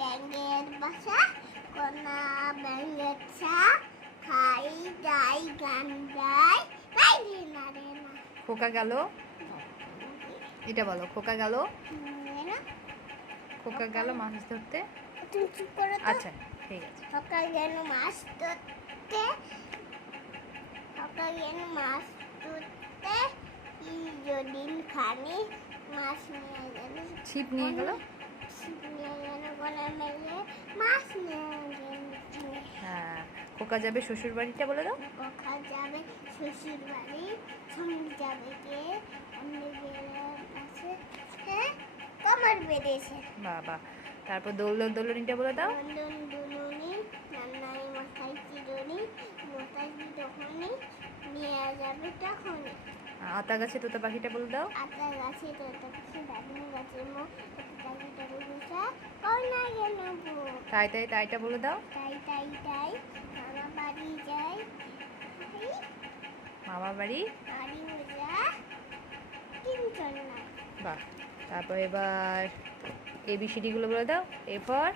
ব্যাঙের বাসা কোনা ব্যাঙের ছা খাই যাই গান গাই বাইরে না রে না খোকা গেল, এটা বলো। খোকা গেল, খোকা গেল মাছ ধরতে। তুমি চুপ করো তো। আচ্ছা ঠিক আছে। খোকা গেল মাছ ধরতে, খোকা গেল মাছ ধরতে দিন খানি মাছ নিয়ে গেল, ছিপ নিয়ে গেল। ছিপ নিয়ে গেল গলা মেলে মাছ নিয়ে গেল। হ্যাঁ, খোকা যাবে শ্বশুর বাড়িটা বলে দাও। খোকা যাবে শ্বশুর বাড়ি, সঙ্গে যাবে কে অন্য গেলার কাছে, হ্যাঁ কামড় বেঁধেছে। বাবা, তারপর দোলনিটা বলে দাও। লন্ডন দুলুনি নান্নাই মাথায় চিরুনি মোটাই তখনই নিয়ে যাবে তখনই। আতা গাছে তোতা পাখিটা বলে দাও। আতা গাছে তোতা পাখি দারুণ গাছের মুখ পাখিটা বুঝা কন্যা গেল তাই তাই তাইটা বলে দাও। তাই তাই তাই মামা বাড়ি যাই মামা বাড়ি বাড়ি যা তিনজন না। বাহ, তারপর এবার ABCD গুলো বলে দাও। A for